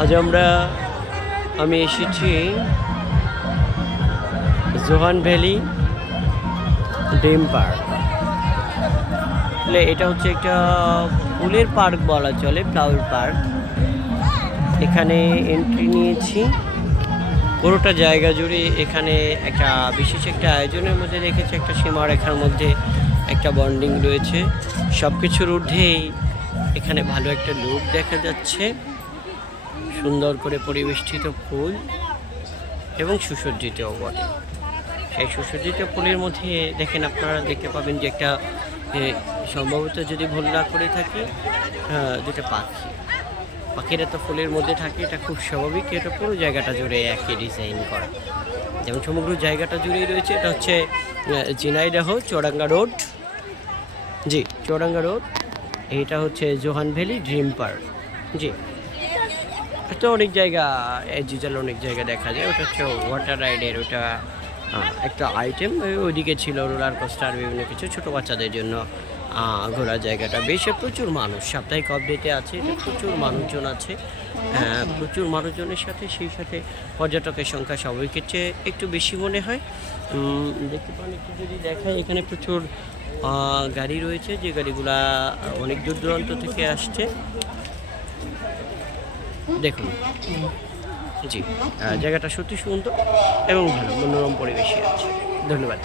আজ আমি এসেছি জোহান ভ্যালি ড্রিম পার্ক। এটা হচ্ছে একটা ফুলের পার্ক বলা চলে, ফ্লাওয়ার পার্ক। এখানে এন্ট্রি নিয়েছি। পুরোটা জায়গা জুড়ে এখানে একটা বিশেষ একটা আয়োজনের মধ্যে রেখেছে, একটা সীমারেখার মধ্যে একটা বন্ডিং রয়েছে। সব কিছুর ঊর্ধ্বেই এখানে ভালো একটা লুক দেখা যাচ্ছে, সুন্দর করে পরিবেষ্টিত ফুল এবং সুসজ্জিতও বটে। সেই সুসজ্জিত ফুলের মধ্যে দেখেন, আপনারা দেখতে পাবেন যে একটা সম্ভবত, যদি ভুল না করে থাকি, দুটো পাখিরা তো ফুলের মধ্যে থাকে। এটা খুব স্বাভাবিক। এটা পুরো জায়গাটা জুড়ে একই ডিজাইন করা, যেমন সমগ্র জায়গাটা জুড়েই রয়েছে। এটা হচ্ছে ঝিনাইদহ চুয়াডাঙ্গা রোড। জি, চুয়াডাঙ্গা রোড। এটা হচ্ছে জোহান ভ্যালি ড্রিম পার্ক। জি, এটা অনেক জায়গা, ডিজিটাল অনেক জায়গা দেখা যায়। ওটা হচ্ছে ওয়াটার রাইডের ওটা একটা আইটেম। ওইদিকে ছিল রোলার কোস্টার, বিভিন্ন কিছু ছোটো বাচ্চাদের জন্য ঘোরার জায়গাটা। বেশি প্রচুর মানুষ, সাপ্তাহিক আপডেটে আছে, এটা প্রচুর মানুষজন আছে। প্রচুর মানুষজনের সাথে সেই সাথে পর্যটকের সংখ্যা স্বাভাবিকের চেয়ে একটু বেশি মনে হয়। দেখতে পান, একটু যদি দেখায়, এখানে প্রচুর গাড়ি রয়েছে, যে গাড়িগুলা অনেক দূর দূরান্ত থেকে আসছে। দেখুন, জি, জায়গাটা সত্যি সুন্দর এবং ভালো মনোরম পরিবেশে আছে। ধন্যবাদ।